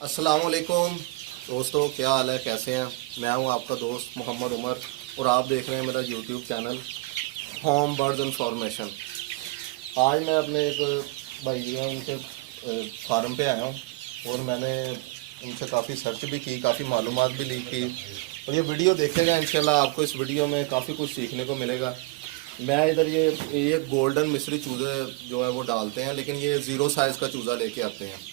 अस्सलाम वालेकुम दोस्तों, क्या हाल है, कैसे हैं। मैं हूं आपका दोस्त मोहम्मद उमर और आप देख रहे हैं मेरा YouTube channel home birds information. आज मैं अपने एक भाई हैं उनके फार्म पे आया हूं और मैंने उनसे काफ़ी सर्च भी की, काफ़ी मालूमात भी ली की। और ये वीडियो देखेगा इंशाल्लाह आपको इस वीडियो में काफ़ी कुछ सीखने को मिलेगा। मैं इधर ये गोल्डन मिस्री चूज़े जो है वो डालते हैं, लेकिन ये ज़ीरो साइज़ का चूज़ा लेके आते हैं।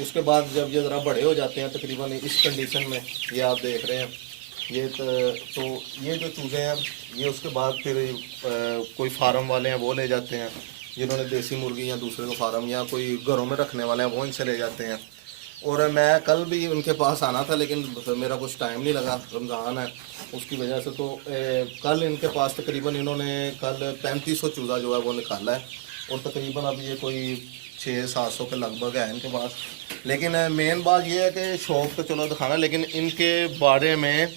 उसके बाद जब ये ज़रा बड़े हो जाते हैं तकरीबन इस कंडीशन में, ये आप देख रहे हैं ये तो ये जो चूज़े हैं ये उसके बाद फिर कोई फार्म वाले हैं वो ले जाते हैं, जिन्होंने देसी मुर्गी या दूसरे को फार्म या कोई घरों में रखने वाले हैं वो इनसे ले जाते हैं। और मैं कल भी उनके पास आना था लेकिन मेरा कुछ टाइम नहीं लगा, रमज़ान है उसकी वजह से। तो कल इनके पास तकरीबन इन्होंने कल 3500 चूज़ा जो है वो निकाला है और तकरीबन अब ये कोई 600-700 के लगभग है इनके पास। लेकिन मेन बात ये है कि शौक तो चलो दिखाना, लेकिन इनके बारे में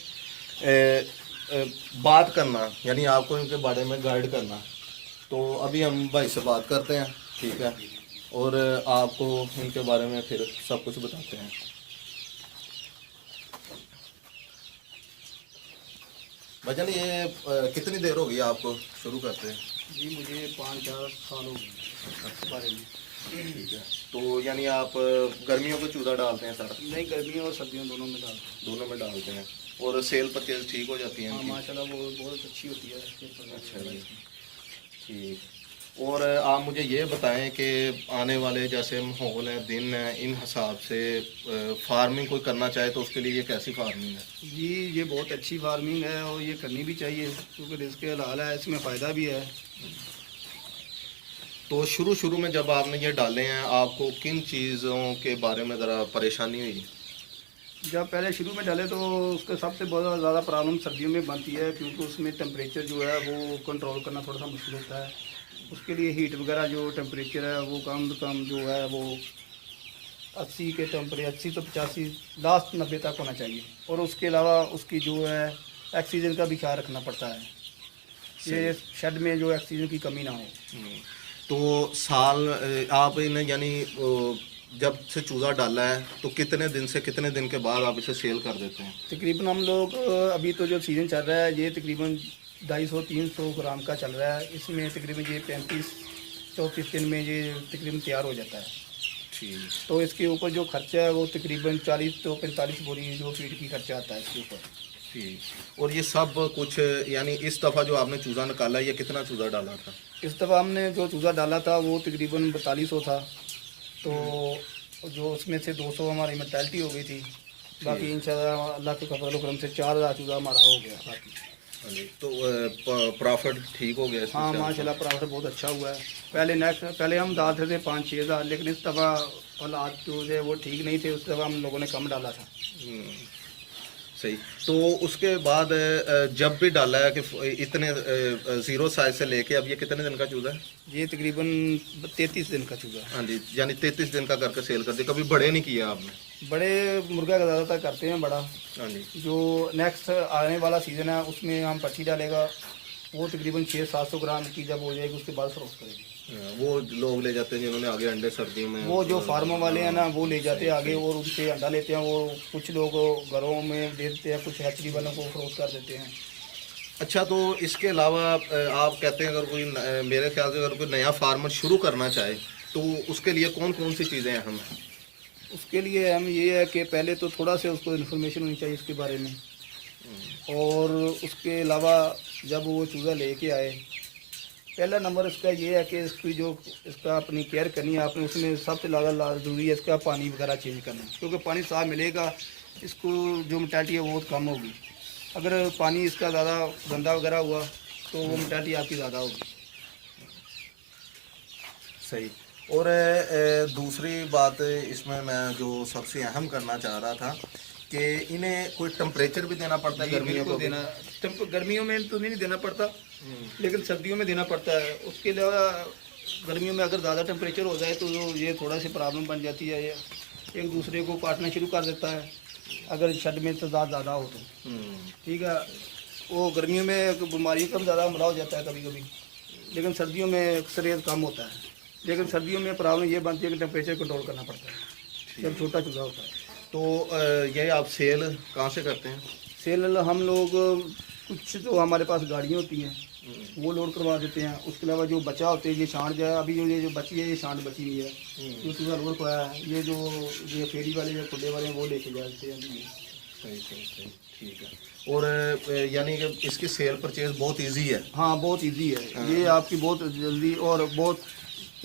बात करना, यानी आपको इनके बारे में गाइड करना। तो अभी हम भाई से बात करते हैं, ठीक है, और आपको इनके बारे में फिर सब कुछ बताते हैं। भजन ये कितनी देर हो गई आपको शुरू करते हैं? जी मुझे 5-4 साल हो गए इस बारे में। ठीक है, तो यानी आप गर्मियों को चूज़ा डालते हैं सर? नहीं, गर्मियों और सर्दियों दोनों में डालते हैं। दोनों में डालते हैं और सेल परचेज ठीक हो जाती है हाँ इनकी? माशाल्लाह वो बहुत अच्छी होती है। अच्छा जी, ठीक। और आप मुझे ये बताएं कि आने वाले जैसे माहौल है, दिन है, इन हिसाब से फार्मिंग कोई करना चाहे तो उसके लिए ये कैसी फार्मिंग है? जी ये बहुत अच्छी फार्मिंग है और ये करनी भी चाहिए क्योंकि रिस्क के हलाल है, इसमें फ़ायदा भी है। तो शुरू शुरू में जब आपने ये डाले हैं आपको किन चीज़ों के बारे में ज़रा परेशानी हुई? जब पहले शुरू में डाले तो उसके सबसे बहुत ज़्यादा प्रॉब्लम सर्दियों में बनती है क्योंकि उसमें टेम्परेचर जो है वो कंट्रोल करना थोड़ा सा मुश्किल होता है। उसके लिए हीट वगैरह जो टेम्परेचर है वो कम जो है वो 80 के टेम्परेचर 80 तो 85 लास्ट 90 तक होना चाहिए। और उसके अलावा उसकी जो है ऑक्सीजन का भी ख्याल रखना पड़ता है, ये शेड में जो ऑक्सीजन की कमी ना हो। तो साल आप इन्हें यानी जब से चूज़ा डाला है तो कितने दिन से कितने दिन के बाद आप इसे सेल कर देते हैं? तकरीबन हम लोग अभी तो जो सीज़न चल रहा है ये तकरीबन 250-300 ग्राम का चल रहा है। इसमें तकरीबन ये 35-34 दिन में ये तकरीबन तैयार हो जाता है। ठीक। तो इसके ऊपर जो खर्चा है वो तकरीबन 40 तो 45 बोरी जो फीड की खर्चा आता है इसके ऊपर। ठीक, और ये सब कुछ यानी इस दफ़ा जो आपने चूज़ा निकाला ये कितना चूज़ा डाला था? इस दफ़ा हमने जो चूज़ा डाला था वो तकरीबन 4200 था, तो जो उसमें से 200 हमारी mortality हो गई थी। बाकी इंशाल्लाह अल्लाह के फजल करम से 4000 चूज़ा हमारा हो गया बाकी। हाँ जी, तो प्रॉफिट ठीक हो गया इसमें? हाँ माशाल्लाह प्रॉफिट बहुत अच्छा हुआ है। पहले हम डालते थे 5-6 हज़ार, लेकिन इस दफ़ा हालात जो है वो ठीक नहीं थे, उस दफ़ा हम लोगों ने कम डाला था। सही। तो उसके बाद जब भी डाला है कि इतने ज़ीरो साइज से लेके अब ये कितने दिन का चूज़ा है? ये तकरीबन 33 दिन का चूज़ा है। हाँ जी, यानी 33 दिन का करके सेल कर दिया, कभी बड़े नहीं किया आपने? बड़े मुर्गा का ज़्यादातर करते हैं बड़ा। हाँ जी। जो नेक्स्ट आने वाला सीज़न है उसमें हम पट्टी डालेगा, वो तकरीबन 600-700 ग्राम की जब हो जाएगी उसके बाद फरोख्त करेंगे। वो लोग ले जाते हैं जिन्होंने आगे अंडे सर्दियों में, वो जो फार्मों वाले हैं ना वो ले जाते हैं आगे और उनसे अंडा लेते हैं। वो कुछ लोग घरों में दे देते हैं, कुछ हैचरी वालों को फरोख्त कर देते हैं। अच्छा, तो इसके अलावा आप कहते हैं अगर कोई मेरे ख्याल से अगर कोई नया फार्मर शुरू करना चाहे तो उसके लिए कौन कौन सी चीज़ें अहम हैं? उसके लिए हम ये है कि पहले तो थोड़ा सा उसको इन्फॉर्मेशन होनी चाहिए इसके बारे में, और उसके अलावा जब वो चूज़ा लेके आए पहला नंबर इसका ये है कि इसकी जो इसका अपनी केयर करनी है आपने, उसमें सबसे ज़्यादा ज़रूरी है इसका पानी वगैरह चेंज करना, क्योंकि पानी साफ मिलेगा इसको जो मोर्टेलिटी है वो बहुत कम होगी। अगर पानी इसका ज़्यादा गंदा वगैरह हुआ तो वो मोर्टेलिटी आपकी ज़्यादा होगी। सही। और दूसरी बात इसमें मैं जो सबसे अहम करना चाह रहा था कि इन्हें कोई टेम्परेचर भी देना पड़ता है गर्मियों को? देना गर्मियों में तो नहीं देना पड़ता, लेकिन सर्दियों में देना पड़ता है। उसके अलावा गर्मियों में अगर ज़्यादा टेम्परेचर हो जाए तो ये थोड़ा सी प्रॉब्लम बन जाती है, ये एक दूसरे को काटना शुरू कर देता है अगर शेड में तादाद ज़्यादा हो तो। ठीक है, वो गर्मियों में बीमारी कम ज़्यादा हमला हो जाता है कभी कभी, लेकिन सर्दियों में अक्सरियत कम होता है। लेकिन सर्दियों में प्रॉब्लम ये बनती है कि टेम्परेचर कंट्रोल करना पड़ता है जब छोटा चूज़ा होता है। तो ये आप सेल कहाँ से करते हैं? सेल हम लोग कुछ तो हमारे पास गाड़ियाँ होती हैं वो लोड करवा देते हैं। उसके अलावा जो बचा होते हैं ये छांट जाए, अभी जो बची है ये छांट बची हुई है, जो चूजा लोड कराया है ये जो ये फेरी वाले या खुले वाले हैं वो लेके जाते हैं अभी। सही सही सही, ठीक है। और यानी कि इसकी सेल परचेज बहुत इजी है? हाँ बहुत इजी है ये, आपकी बहुत जल्दी और बहुत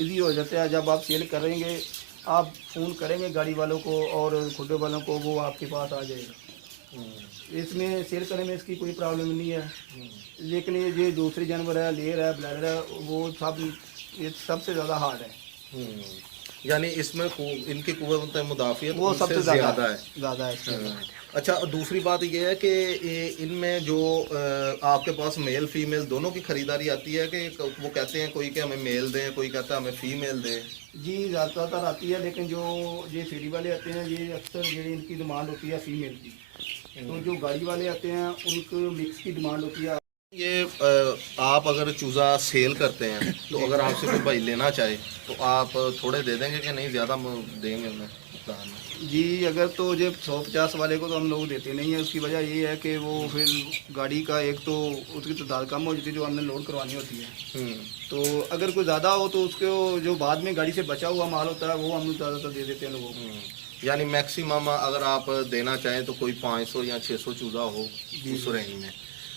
इजी हो जाता है। जब आप सेल करेंगे आप फ़ोन करेंगे गाड़ी वालों को और खुडे वालों को, वो आपके पास आ जाएगा। इसमें सेल करने में इसकी कोई प्रॉब्लम नहीं है। लेकिन ये जो दूसरे जानवर है, लेयर है, ब्लैडर है, वो सब ये सबसे ज़्यादा हार्ड है। यानी इसमें इनकी कुव्वत मुदाफ़ियत वो उनसे सबसे ज़्यादा है। ज़्यादा है इसके अंदर। अच्छा, और दूसरी बात ये है कि इनमें जो आपके पास मेल फीमेल दोनों की खरीदारी आती है कि वो कहते हैं कोई कि हमें मेल दें, कोई कहता है हमें फीमेल दें? जी ज़्यादातर आती है, लेकिन जो ये फेरी वाले आते हैं ये अक्सर ये इनकी डिमांड होती है फीमेल की। तो जो गाड़ी वाले आते हैं उनको मिक्स की डिमांड होती है। ये आप अगर चूज़ा सेल करते हैं तो अगर आपसे कोई भाई लेना चाहे तो आप थोड़े दे देंगे कि नहीं, ज़्यादा देंगे उन्हें? जी अगर तो जो 150 वाले को तो हम लोग देते नहीं है। उसकी वजह ये है कि वो फिर गाड़ी का एक तो उसकी तादाद कम हो जाती है जो हमने लोड करवानी होती है। तो अगर कोई ज़्यादा हो तो उसको जो बाद में गाड़ी से बचा हुआ माल होता है वो हम ज़्यादातर दे देते हैं लोगों को। यानी मैक्सिमम अगर आप देना चाहें तो कोई 500 या 600 चूज़ा हो उस रेंज में।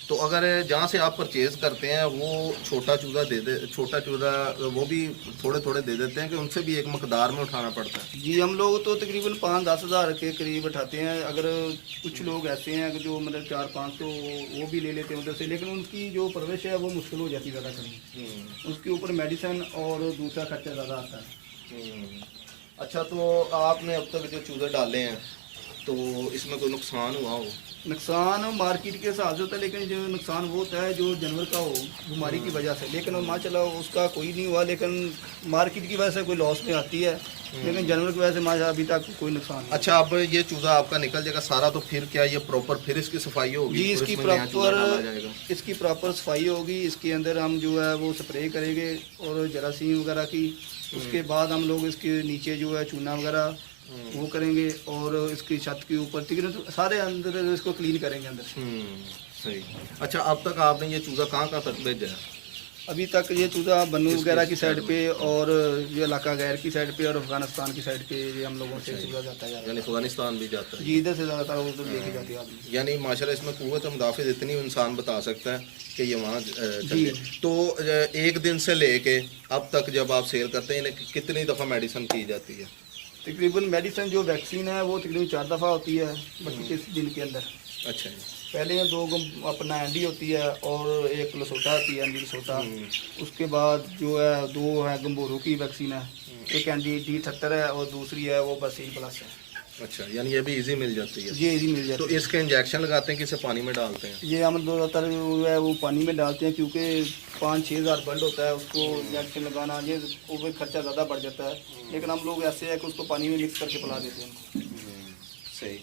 तो अगर जहाँ से आप परचेज़ करते हैं वो छोटा चूज़ा छोटा चूज़ा वो भी थोड़े थोड़े दे देते हैं कि उनसे भी एक मकदार में उठाना पड़ता है? जी हम लोग तो तकरीबन 5-10 हज़ार के करीब उठाते हैं। अगर कुछ लोग ऐसे हैं जो मतलब 4-5 तो वो भी ले लेते हैं उधर से, लेकिन उनकी जो परवरिश है वो मुश्किल हो जाती है ज़्यादा करनी। उसके ऊपर मेडिसिन और दूसरा खर्चा ज़्यादा आता है। अच्छा, तो आपने अब तक जो चूज़े डाले हैं तो इसमें कोई नुकसान हुआ हो? नुकसान मार्केट के हिसाब से होता है, लेकिन जो नुकसान वो होता है जो जानवर का हो बीमारी की वजह से, लेकिन माशाल्लाह उसका कोई नहीं हुआ। लेकिन मार्केट की वजह से कोई लॉस में आती है, लेकिन जानवर की वजह से माशा अभी तक कोई नुकसान नहीं। अच्छा, अब ये चूज़ा आपका निकल जाएगा सारा तो फिर क्या ये प्रॉपर फिर इसकी सफाई होगी? जी इसकी प्रॉपर सफाई होगी। इसके अंदर हम जो है वो स्प्रे करेंगे और जरासीम वगैरह की। उसके बाद हम लोग इसके नीचे जो है चूना वगैरह वो करेंगे और इसकी छत के ऊपर तकरीबन सारे अंदर इसको क्लीन करेंगे अंदर से। सही। अच्छा, अब तक आपने ये चूज़ा कहाँ कहाँ तक भेजा है? अभी तक ये चूज़ा बन्नू वगैरह की साइड पे और ये इलाका गैर की साइड पे और अफगानिस्तान की साइड पे ये हम लोगों से चूज़ा जाता है। यानी अफगानिस्तान भी जाता है? जी इधर से ज़्यादातर वो तो लेके जाते हैं आदमी। यानी माशाल्लाह इसमें कुव्वत मुदाफ़िज़ इतनी इंसान बता सकता है कि ये वहाँ चले। तो एक दिन से लेके अब तक जब आप सेल करते हैं इन्हें कितनी दफ़ा मेडिसिन की जाती है? तकरीबन मेडिसिन जो वैक्सीन है वो तकरीबन 4 दफ़ा होती है 25 दिन के अंदर। अच्छा जी। पहले 2 अपना एंडी होती है और 1 लसोटा होती है, एंडी लसोटा। उसके बाद जो है 2 है गंभोरों की वैक्सीन है, एक एंडी D78 है और दूसरी है वो बस C+ है। अच्छा, यानी ये भी इजी मिल जाती है? ये इजी मिल जाती है। तो इसके इंजेक्शन लगाते हैं कि इसे पानी में डालते हैं? ये हम ज़्यादातर जो है वो पानी में डालते हैं, क्योंकि 5-6 हज़ार बल्ड होता है उसको इंजेक्शन लगाना, ये वो भी खर्चा ज़्यादा बढ़ जाता है। लेकिन हम लोग ऐसे है कि उसको पानी में मिक्स करके पिला देते हैं। सही।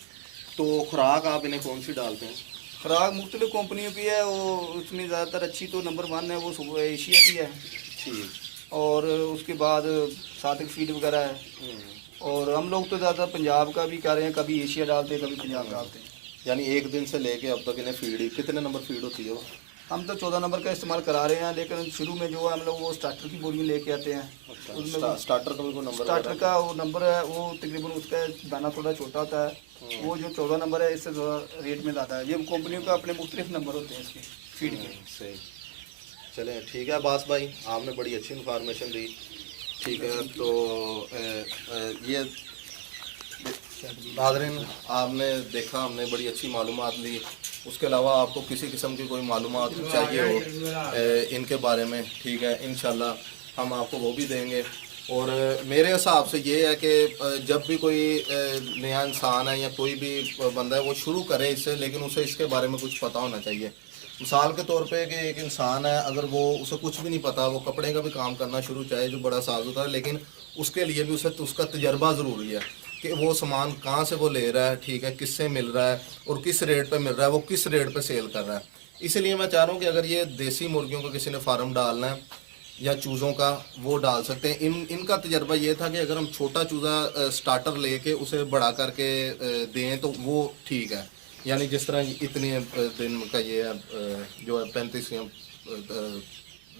तो खुराक आप इन्हें कौन सी डालते हैं? खुराक मुख्तलिफ कंपनियों की है, वो उसमें ज़्यादातर अच्छी तो नंबर 1 है वो सुबह एशिया की है। ठीक। और उसके बाद सादिक फीड वगैरह है। और हम लोग तो ज़्यादा पंजाब का भी कर रहे हैं, कभी एशिया डालते हैं कभी पंजाब डालते हैं। यानी एक दिन से लेके अब तक इन्हें फीड कितने नंबर फीड होती है वो? हम तो 14 नंबर का इस्तेमाल करा रहे हैं, लेकिन शुरू में जो है हम लोग वो स्टार्टर की बोरियां लेके आते हैं। अच्छा, उसमें स्टार्टर का भी कोई नंबर? स्टार्टर का वो नंबर है, वो तकरीबन उसका दाना थोड़ा छोटा होता है। वो जो 14 नंबर है इससे थोड़ा रेट में ज़्यादा है। ये कंपनियों का अपने मुख्तलिफ नंबर होते हैं इसके फीड के। सही। चलें, ठीक है अब्बास भाई, आपने बड़ी अच्छी इन्फॉर्मेशन दी। ठीक है, तो ये नाज़रीन आपने देखा, हमने बड़ी अच्छी मालूमात ली। उसके अलावा आपको किसी किस्म की कोई मालूमात चाहिए हो इनके बारे में, ठीक है, इंशाल्लाह हम आपको वो भी देंगे। और मेरे हिसाब से ये है कि जब भी कोई नया इंसान है या कोई भी बंदा है वो शुरू करे इससे, लेकिन उसे इसके बारे में कुछ पता होना चाहिए। मिसाल के तौर पे कि एक इंसान है, अगर वो उसे कुछ भी नहीं पता, वो कपड़े का भी काम करना शुरू चाहे जो बड़ा साज होता है, लेकिन उसके लिए भी उसे उसका तजर्बा ज़रूरी है कि वो सामान कहाँ से वो ले रहा है, ठीक है, किससे मिल रहा है और किस रेट पे मिल रहा है, वो किस रेट पे सेल कर रहा है। इसलिए मैं चाह रहा हूँ कि अगर ये देसी मुर्गियों का किसी ने फार्म डालना है या चूज़ों का, वो डाल सकते हैं। इनका तजर्बा ये था कि अगर हम छोटा चूज़ा स्टार्टर लेके उसे बड़ा करके दें तो वो ठीक है। यानी जिस तरह इतने दिन का ये है जो है 35 या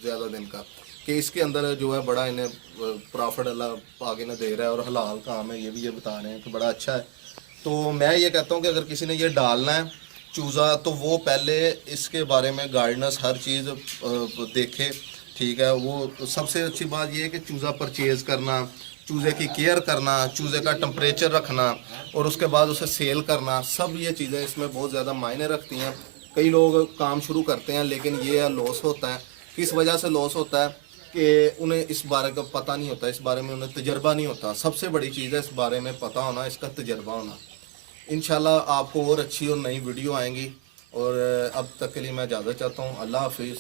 ज़्यादा दिन का, कि इसके अंदर जो है बड़ा इन्हें प्रॉफिट अल्लाह आगे ना दे रहा है और हलाल काम है, ये भी ये बता रहे हैं कि बड़ा अच्छा है। तो मैं ये कहता हूँ कि अगर किसी ने ये डालना है चूज़ा तो वो पहले इसके बारे में गाइडेंस हर चीज़ देखे, ठीक है। वो सबसे अच्छी बात ये है कि चूज़ा परचेज़ करना, चूज़े की केयर करना, चूज़े का टेम्परेचर रखना और उसके बाद उसे सेल करना, सब ये चीज़ें इसमें बहुत ज़्यादा मायने रखती हैं। कई लोग काम शुरू करते हैं लेकिन ये लॉस होता है। किस वजह से लॉस होता है कि उन्हें इस बारे का पता नहीं होता, इस बारे में उन्हें तजर्बा नहीं होता। सबसे बड़ी चीज़ है इस बारे में पता होना, इसका तजर्बा होना। इंशाल्लाह आपको और अच्छी और नई वीडियो आएंगी, और अब तक के लिए मैं इजाज़त चाहता हूँ। अल्लाह हाफिज़।